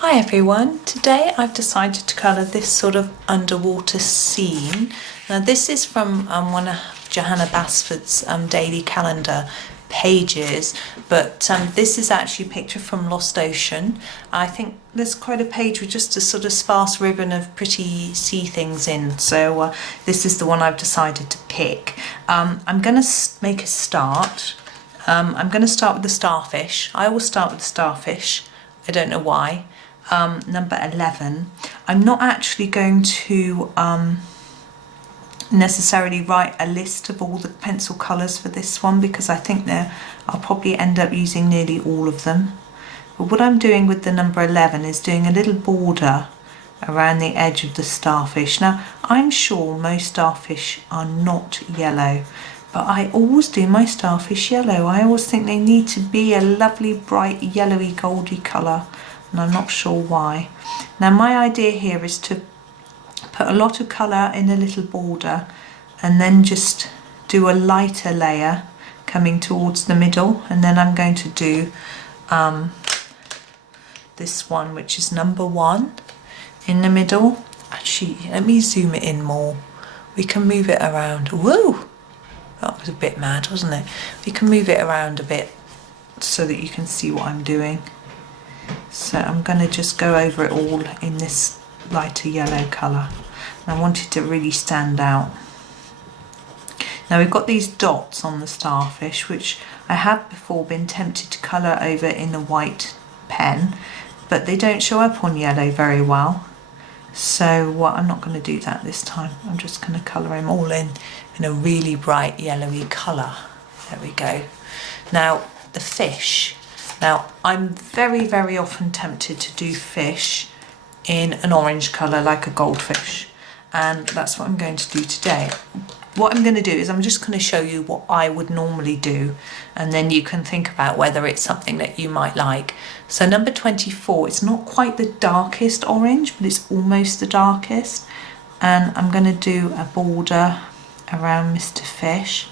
Hi everyone, today I've decided to colour this sort of underwater scene. Now this is from one of Johanna Basford's daily calendar pages, but this is actually a picture from Lost Ocean. I think there's quite a page with just a sort of sparse ribbon of pretty sea things in, so this is the one I've decided to pick. I'm going to make a start. I'm going to start with the starfish. I always start with the starfish, I don't know why. Number 11. I'm not actually going to necessarily write a list of all the pencil colours for this one because I think I'll probably end up using nearly all of them. But what I'm doing with the number 11 is doing a little border around the edge of the starfish. Now I'm sure most starfish are not yellow, but I always do my starfish yellow. I always think they need to be a lovely bright yellowy goldy colour, and I'm not sure why. Now my idea here is to put a lot of colour in a little border and then just do a lighter layer coming towards the middle, and then I'm going to do this one, which is number 1 in the middle. Actually, let me zoom it in more. We can move it around. Whoa! That was a bit mad, wasn't it? We can move it around a bit so that you can see what I'm doing. So I'm going to just go over it all in this lighter yellow colour. And I want it to really stand out. Now we've got these dots on the starfish, which I have before been tempted to colour over in a white pen, but they don't show up on yellow very well. So I'm not going to do that this time. I'm just going to colour them all in a really bright yellowy colour. There we go. Now the fish. Now I'm very often tempted to do fish in an orange colour like a goldfish, and that's what I'm going to do today. What I'm going to do is I'm just going to show you what I would normally do, and then you can think about whether it's something that you might like. So number 24, it's not quite the darkest orange, but it's almost the darkest, and I'm going to do a border around Mr. Fish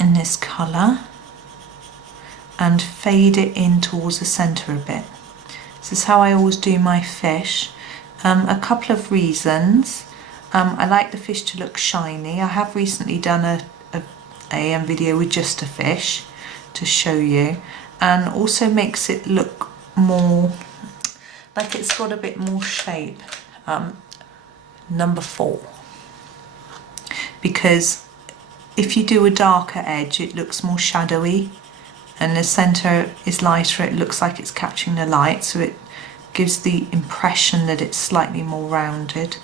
in this colour and fade it in towards the centre a bit. This is how I always do my fish. A couple of reasons. I like the fish to look shiny. I have recently done a video with just a fish to show you, and also makes it look more like it's got a bit more shape. Number 4. Because if you do a darker edge, it looks more shadowy, and the centre is lighter, it looks like it's catching the light, so it gives the impression that it's slightly more rounded.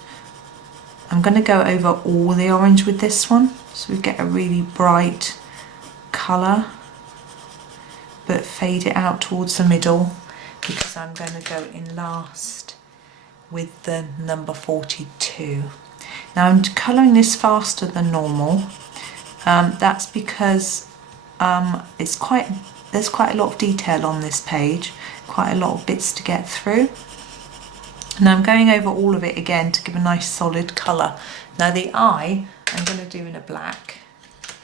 I'm going to go over all the orange with this one, so we get a really bright colour, but fade it out towards the middle because I'm going to go in last with the number 42. Now I'm colouring this faster than normal. That's because there's quite a lot of detail on this page, quite a lot of bits to get through. Now I'm going over all of it again to give a nice solid colour. Now the eye I'm going to do in a black.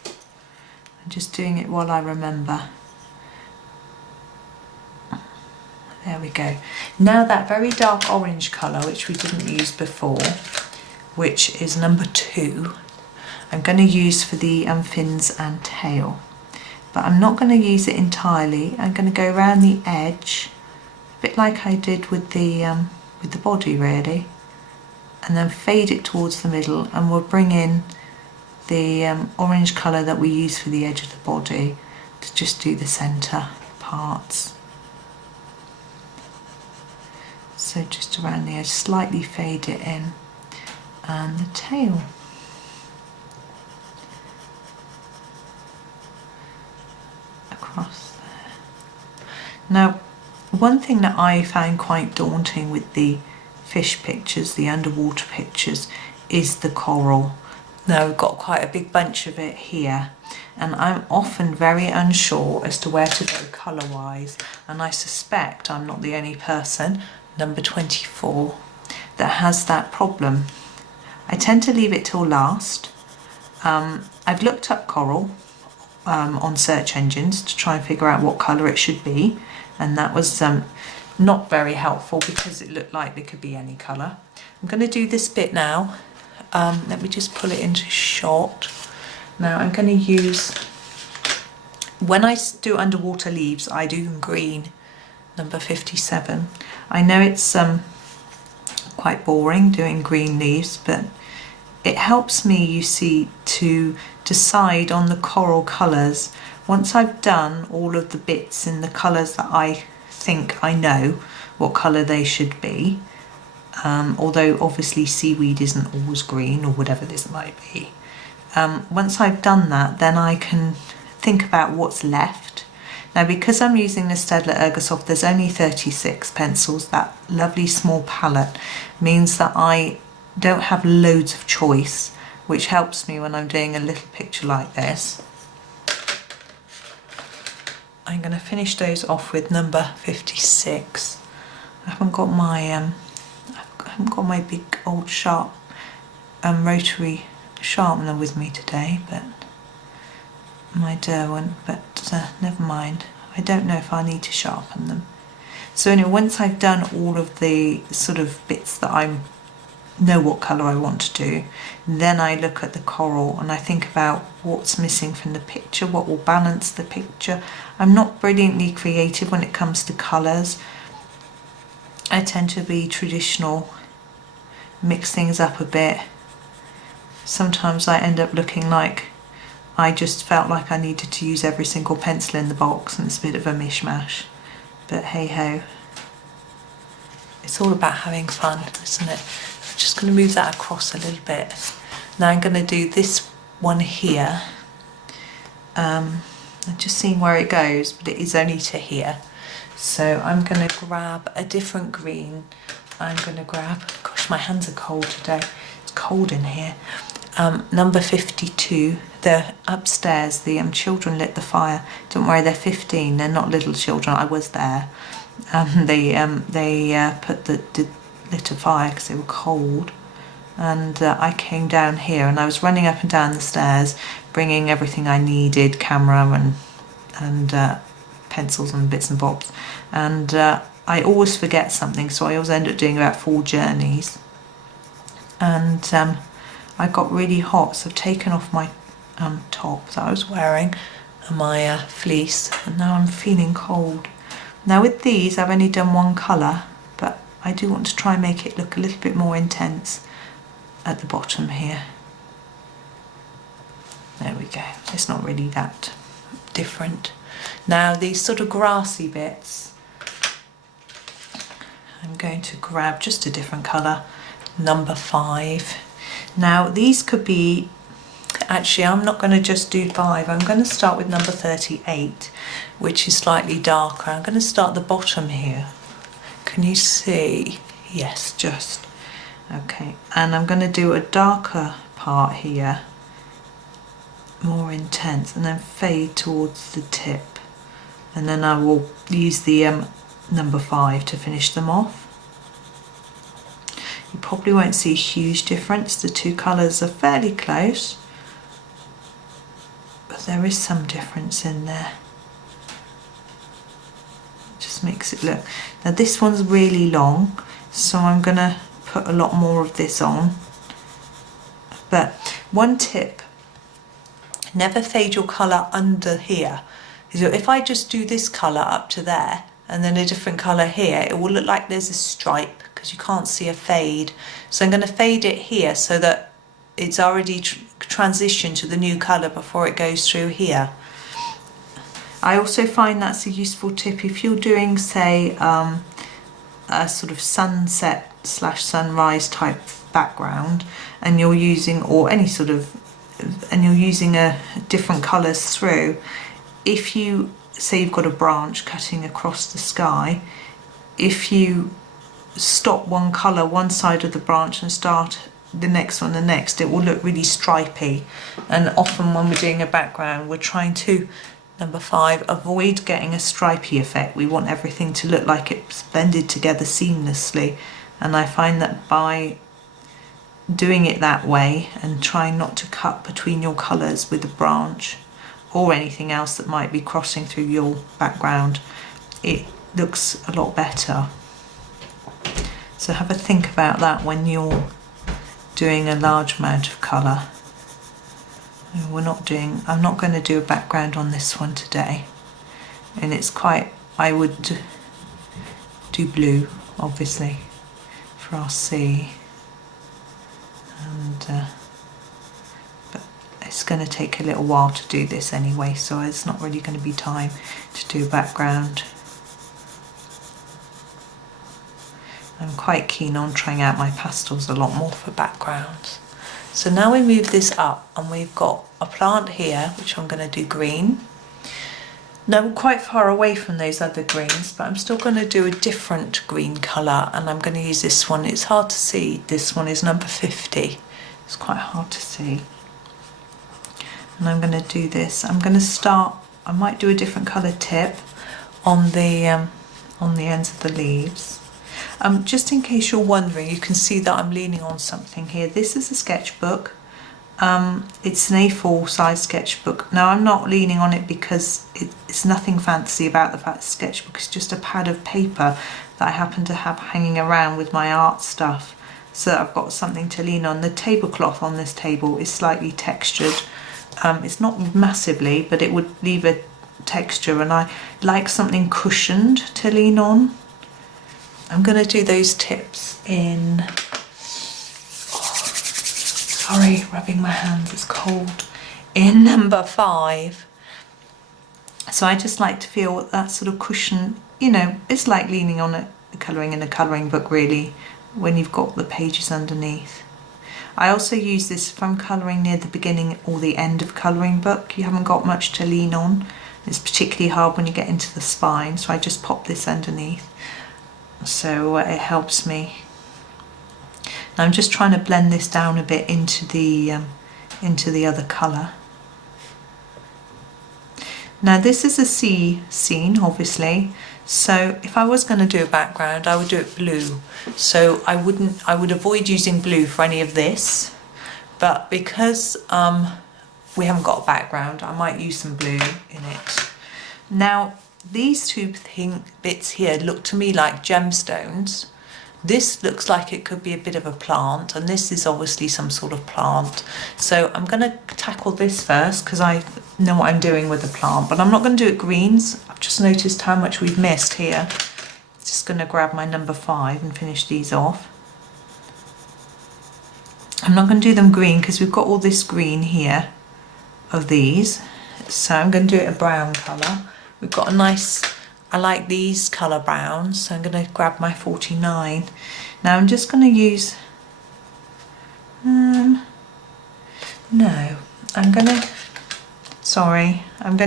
I'm just doing it while I remember. There we go. Now that very dark orange colour, which we didn't use before, which is number 2, I'm going to use for the fins and tail. But I'm not going to use it entirely. I'm going to go around the edge, a bit like I did with the body really, and then fade it towards the middle, and we'll bring in the orange colour that we use for the edge of the body to just do the centre parts. So just around the edge, slightly fade it in, and the tail. Across there. Now one thing that I found quite daunting with the fish pictures, the underwater pictures, is the coral. Now we've got quite a big bunch of it here, and I'm often very unsure as to where to go colour wise, and I suspect I'm not the only person, number 24, that has that problem. I tend to leave it till last. I've looked up coral on search engines to try and figure out what colour it should be, and that was not very helpful because it looked like there could be any colour. I'm going to do this bit now. Let me just pull it into shot. Now I'm going to use, when I do underwater leaves, I do green, number 57. I know it's quite boring doing green leaves, but it helps me, you see, to decide on the coral colours. Once I've done all of the bits in the colours that I think I know what colour they should be, although obviously seaweed isn't always green or whatever this might be. Once I've done that, then I can think about what's left. Now, because I'm using the Staedtler Ergosoft, there's only 36 pencils. That lovely small palette means that I don't have loads of choice, which helps me when I'm doing a little picture like this. I'm going to finish those off with number 56. I haven't got my big old sharp rotary sharpener with me today, but my Derwent, but never mind. I don't know if I need to sharpen them. So anyway, once I've done all of the sort of bits that I know what colour I want to do, then I look at the coral and I think about what's missing from the picture, what will balance the picture. I'm not brilliantly creative when it comes to colours. I tend to be traditional, mix things up a bit. Sometimes I end up looking like I just felt like I needed to use every single pencil in the box, and it's a bit of a mishmash. But hey ho. It's all about having fun, isn't it? I'm just going to move that across a little bit. Now I'm going to do this one here. I'm just seeing where it goes, but it is only to here. So I'm going to grab a different green. I'm going to grab, gosh, my hands are cold today. It's cold in here. Number 52. They're upstairs. The children lit the fire. Don't worry, they're 15. They're not little children. I was there. They lit a fire because they were cold. And I came down here and I was running up and down the stairs, bringing everything I needed, camera and pencils and bits and bobs. And I always forget something, so I always end up doing about 4 journeys. And I got really hot, so I've taken off my top that I was wearing and my fleece, and now I'm feeling cold. Now with these I've only done one colour, but I do want to try and make it look a little bit more intense at the bottom here. There we go, it's not really that different. Now these sort of grassy bits, I'm going to grab just a different colour, number 5. Now these could be, actually I'm not going to just do 5, I'm going to start with number 38, which is slightly darker. I'm going to start the bottom here. Can you see? Yes, just. Okay, and I'm going to do a darker part here, more intense, and then fade towards the tip. And then I will use the number 5 to finish them off. You probably won't see a huge difference. The two colours are fairly close, but there is some difference in there. It just makes it look. Now this one's really long, so I'm going to put a lot more of this on. But one tip, never fade your colour under here. So if I just do this colour up to there and then a different colour here, it will look like there's a stripe because you can't see a fade. So I'm going to fade it here so that it's already transitioned to the new colour before it goes through here. I also find that's a useful tip if you're doing, say, a sort of sunset / sunrise type background, and you're using, or any sort of, and you're using a different colours through. If you say you've got a branch cutting across the sky, if you stop one colour one side of the branch and start the next one the next, it will look really stripy. And often when we're doing a background, we're trying to, number 5, avoid getting a stripy effect. We want everything to look like it's blended together seamlessly. And I find that by doing it that way and trying not to cut between your colours with a branch or anything else that might be crossing through your background, it looks a lot better. So have a think about that when you're doing a large amount of colour. I'm not going to do a background on this one today. And it's quite, I would do blue, obviously, for our sea. And but it's going to take a little while to do this anyway, so it's not really going to be time to do a background. I'm quite keen on trying out my pastels a lot more for backgrounds. So now we move this up and we've got a plant here, which I'm going to do green. Now I'm quite far away from those other greens, but I'm still going to do a different green colour, and I'm going to use this one. It's hard to see. This one is number 50. It's quite hard to see. And I'm going to do this. I'm going to start, I might do a different colour tip on the ends of the leaves. Just in case you're wondering, you can see that I'm leaning on something here. This is a sketchbook. It's an A4 size sketchbook. Now I'm not leaning on it because it's nothing fancy about the fact the sketchbook is just a pad of paper that I happen to have hanging around with my art stuff, so that I've got something to lean on. The tablecloth on this table is slightly textured. It's not massively, but it would leave a texture, and I like something cushioned to lean on. I'm going to do those tips in, sorry, rubbing my hands, it's cold, in number 5. So I just like to feel that sort of cushion, you know, it's like leaning on a colouring in a colouring book really, when you've got the pages underneath. I also use this if I'm colouring near the beginning or the end of colouring book. You haven't got much to lean on. It's particularly hard when you get into the spine, so I just pop this underneath. So it helps me. Now I'm just trying to blend this down a bit into the other colour. Now this is a sea scene, obviously, so if I was going to do a background I would do it blue. So I would avoid using blue for any of this, but because we haven't got a background, I might use some blue in it. Now these two bits here look to me like gemstones. This looks like it could be a bit of a plant, and this is obviously some sort of plant. So I'm going to tackle this first because I know what I'm doing with the plant, but I'm not going to do it greens. I've just noticed how much we've missed here. Just going to grab my number 5 and finish these off. I'm not going to do them green because we've got all this green here of these. So I'm going to do it a brown colour. We've got a nice, I like these colour browns, so I'm going to grab my 49. Now I'm just going to use, I'm going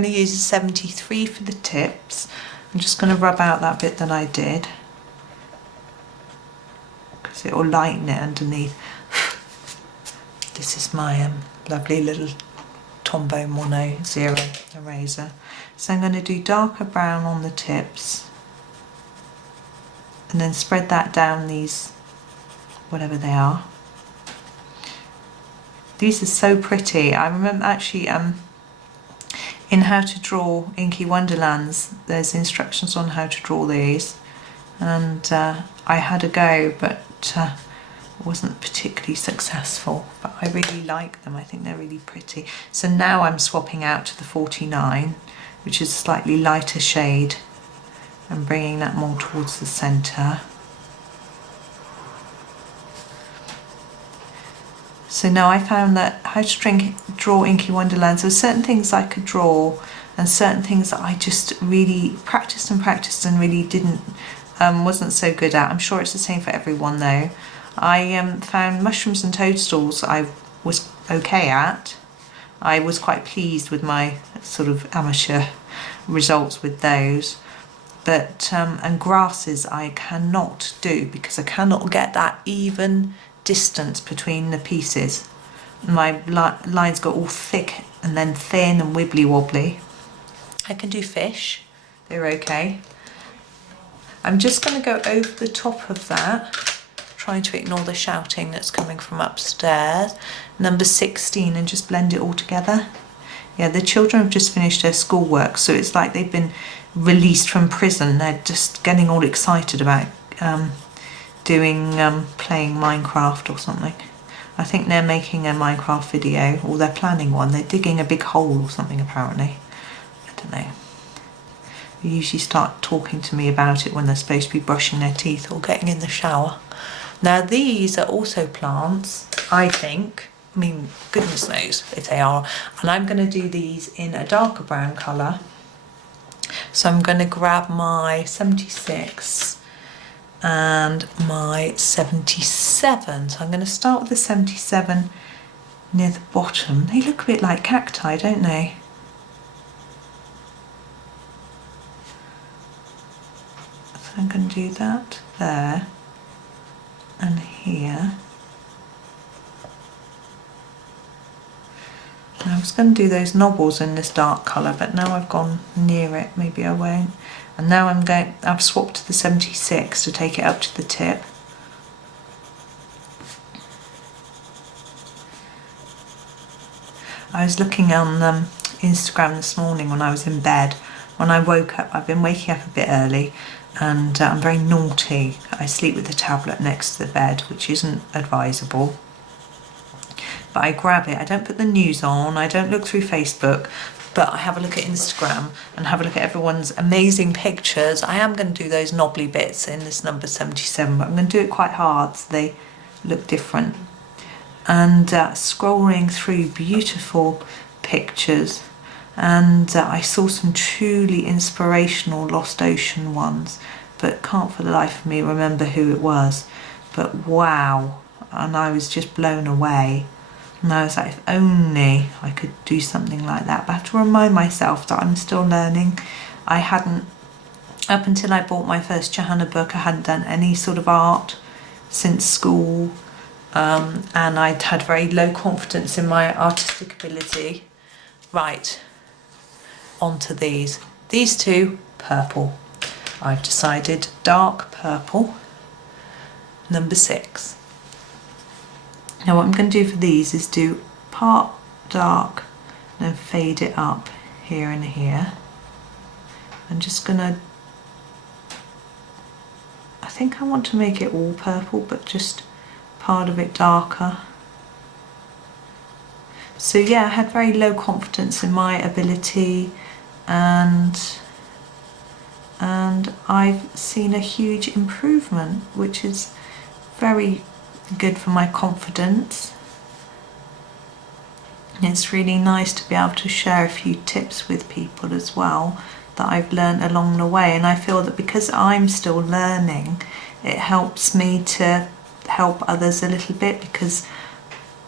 to use a 73 for the tips. I'm just going to rub out that bit that I did, because it will lighten it underneath. This is my lovely little Tombow Mono Zero eraser. So I'm going to do darker brown on the tips and then spread that down these, whatever they are. These are so pretty. I remember actually in How to Draw Inky Wonderlands, there's instructions on how to draw these, and I had a go, but wasn't particularly successful, but I really like them. I think they're really pretty. So now I'm swapping out to the 49, which is a slightly lighter shade, and bringing that more towards the centre. So now I found that How to Draw Inky Wonderlands, there were certain things I could draw and certain things that I just really practiced and really didn't, wasn't so good at. I'm sure it's the same for everyone though. I found mushrooms and toadstools I was okay at. I was quite pleased with my sort of amateur results with those. But and grasses I cannot do because I cannot get that even distance between the pieces. My lines got all thick and then thin and wibbly wobbly. I can do fish, they're okay. I'm just going to go over the top of that, trying to ignore the shouting that's coming from upstairs. Number 16, and just blend it all together. Yeah, the children have just finished their schoolwork, so it's like they've been released from prison. They're just getting all excited about playing Minecraft or something. I think they're making a Minecraft video, or they're planning one. They're digging a big hole or something apparently. I don't know. They usually start talking to me about it when they're supposed to be brushing their teeth or getting in the shower. Now these are also plants, I think. I mean, goodness knows if they are. And I'm going to do these in a darker brown colour. So I'm going to grab my 76 and my 77. So I'm going to start with the 77 near the bottom. They look a bit like cacti, don't they? So I'm going to do that there and here. I was going to do those knobbles in this dark colour, but now I've gone near it, maybe I won't. And now I've swapped to the 76 to take it up to the tip. I was looking on Instagram this morning when I was in bed. When I woke up, I've been waking up a bit early, and I'm very naughty. I sleep with the tablet next to the bed, which isn't advisable. But I grab it, I don't put the news on, I don't look through Facebook, but I have a look at Instagram and have a look at everyone's amazing pictures. I am going to do those knobbly bits in this number 77, but I'm going to do it quite hard so they look different. And scrolling through beautiful pictures, and I saw some truly inspirational Lost Ocean ones, but can't for the life of me remember who it was. But wow, and I was just blown away. And I was like, if only I could do something like that. But I have to remind myself that I'm still learning. I hadn't, up until I bought my first Johanna book, I hadn't done any sort of art since school. And I'd had very low confidence in my artistic ability. Right, onto these. These two, purple. I've decided dark purple, number 6. Now what I'm going to do for these is do part dark and then fade it up here and here. I'm just going to, I think I want to make it all purple, but just part of it darker. So yeah, I had very low confidence in my ability, and I've seen a huge improvement, which is very good for my confidence. And it's really nice to be able to share a few tips with people as well that I've learned along the way, and I feel that because I'm still learning, it helps me to help others a little bit, because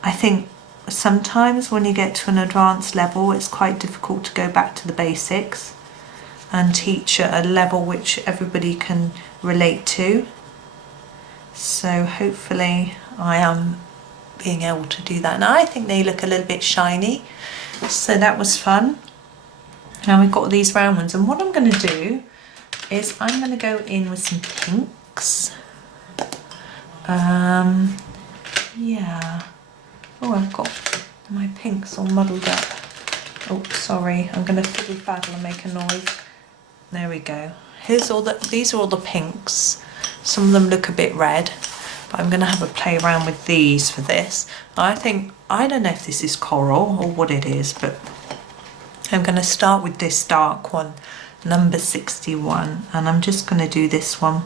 I think sometimes when you get to an advanced level it's quite difficult to go back to the basics and teach at a level which everybody can relate to. So hopefully I am being able to do that. Now I think they look a little bit shiny, so that was fun. Now we've got these round ones, and what I'm going to do is I'm going to go in with some pinks. Yeah. Oh, I've got my pinks all muddled up. Oh, sorry, I'm going to fiddle faddle and make a noise. There we go. These are all the pinks. Some of them look a bit red, but I'm going to have a play around with these for this. I don't know if this is coral or what it is, but I'm going to start with this dark one, number 61, and I'm just going to do this one,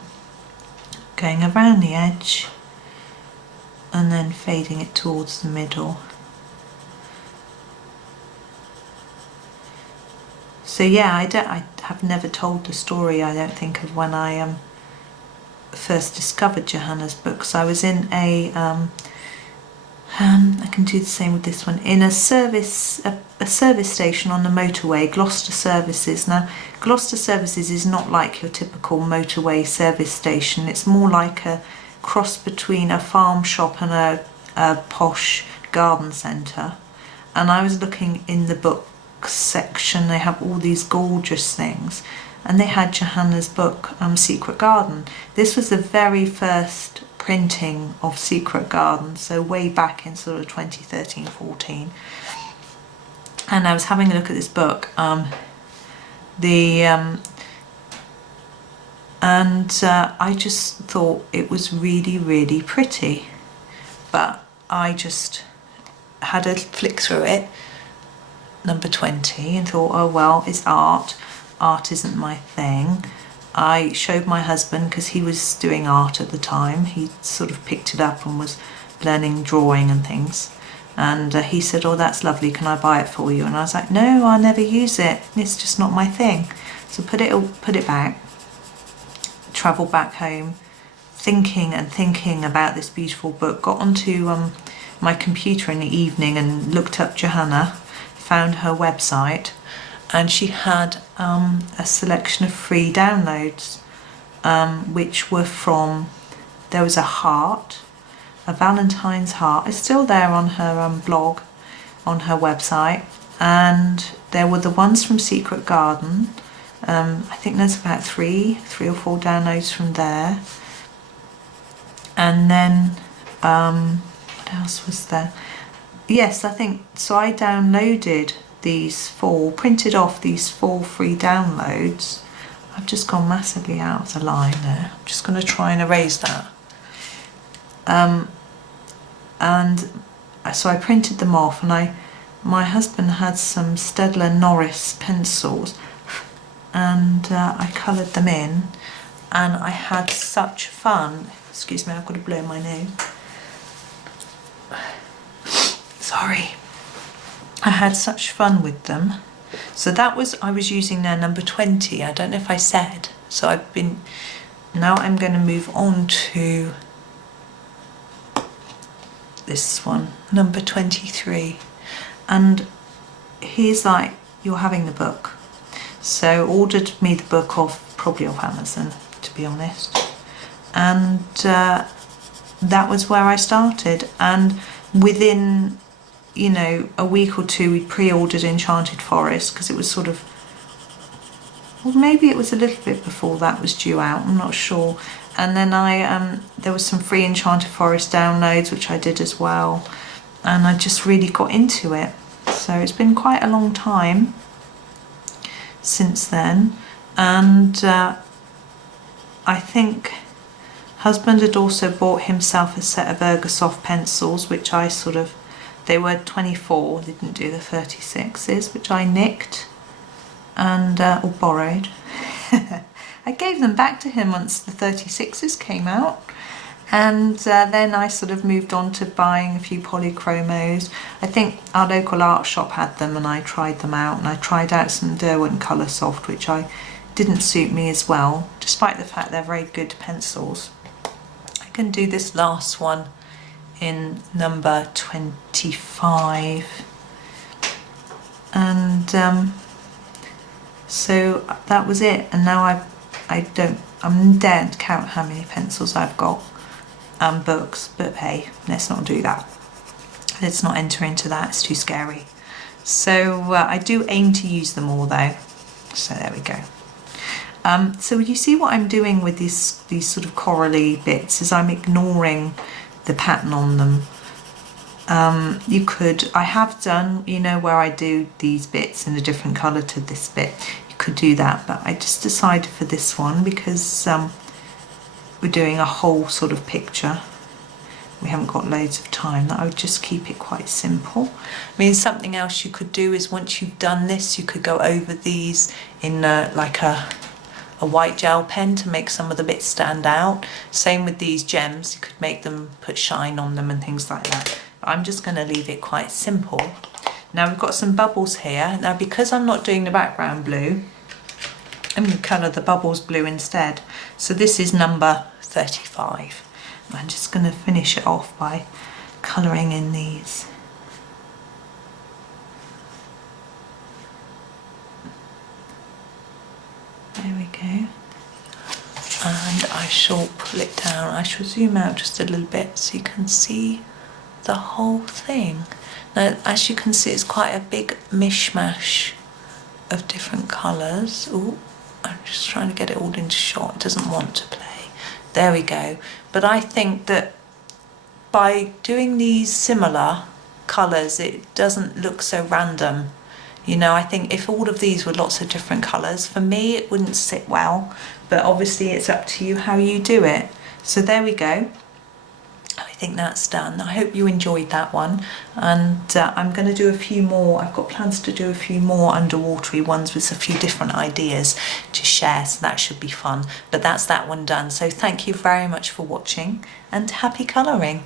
going around the edge and then fading it towards the middle. So yeah, I have never told the story, I don't think, of when I first discovered Johanna's books. I was in a I can do the same with this one, in a service station on the motorway, Gloucester Services. Now Gloucester Services is not like your typical motorway service station, it's more like a cross between a farm shop and a posh garden centre. And I was looking in the books section, they have all these gorgeous things, and they had Johanna's book, Secret Garden. This was the very first printing of Secret Garden, so way back in sort of 2013-14. And I was having a look at this book. The and I just thought it was really, really pretty. But I just had a flick through it, number 20, and thought, oh well, it's art. Art isn't my thing. I showed my husband, because he was doing art at the time. He sort of picked it up and was learning drawing and things. And he said, oh, that's lovely, can I buy it for you? And I was like, no, I'll never use it. It's just not my thing. So put it back, travelled back home, thinking and thinking about this beautiful book. Got onto my computer in the evening and looked up Johanna, found her website, and she had a selection of free downloads, which were from, there was a heart, a Valentine's heart. It's still there on her blog, on her website, and there were the ones from Secret Garden. I think there's about three or four downloads from there. And then, what else was there? Yes, I think, so I downloaded these four, printed off these 4 free downloads. I've just gone massively out of the line there. I'm just going to try and erase that. And so I printed them off, and my husband had some Staedtler Noris pencils, and I coloured them in, and I had such fun. Excuse me, I've got to blow my nose. Sorry. I had such fun with them. So that was, I was using their number 20. I don't know if I said. So now I'm going to move on to this one, number 23. And he's like, you're having the book. So ordered me the book off, probably off Amazon, to be honest. And that was where I started. And within, you know, a week or two, we pre-ordered Enchanted Forest, because it was sort of, well, maybe it was a little bit before that was due out, I'm not sure. And then there was some free Enchanted Forest downloads, which I did as well. And I just really got into it. So it's been quite a long time since then. And I think husband had also bought himself a set of Ergosoft pencils, which I sort of, they were 24, didn't do the 36s, which I nicked and or borrowed. I gave them back to him once the 36s came out, and then I sort of moved on to buying a few polychromos. I think our local art shop had them, and I tried them out, and I tried out some Derwent Coloursoft, which didn't suit me as well, despite the fact they're very good pencils. I can do this last one in number 25, and so that was it. And now I daren't count how many pencils I've got and books, but hey, let's not do that. Let's not enter into that, it's too scary. So I do aim to use them all though, so there we go. So you see what I'm doing with these sort of corally bits is I'm ignoring the pattern on them. I have done, you know, where I do these bits in a different colour to this bit. You could do that, but I just decided for this one, because we're doing a whole sort of picture, we haven't got loads of time, that I would just keep it quite simple. I mean, something else you could do is once you've done this, you could go over these in like a white gel pen to make some of the bits stand out. Same with these gems, you could make them, put shine on them and things like that. But I'm just going to leave it quite simple. Now we've got some bubbles here. Now because I'm not doing the background blue, I'm going to colour the bubbles blue instead. So this is number 35. I'm just going to finish it off by colouring in these. There we go. And I shall pull it down. I shall zoom out just a little bit so you can see the whole thing. Now, as you can see, it's quite a big mishmash of different colours. Ooh, I'm just trying to get it all into shot. It doesn't want to play. There we go. But I think that by doing these similar colours, it doesn't look so random. You know, I think if all of these were lots of different colours, for me it wouldn't sit well, but obviously it's up to you how you do it. So there we go. I think that's done. I hope you enjoyed that one, and I'm going to do a few more. I've got plans to do a few more underwatery ones with a few different ideas to share, so that should be fun. But that's that one done. So thank you very much for watching, and happy colouring.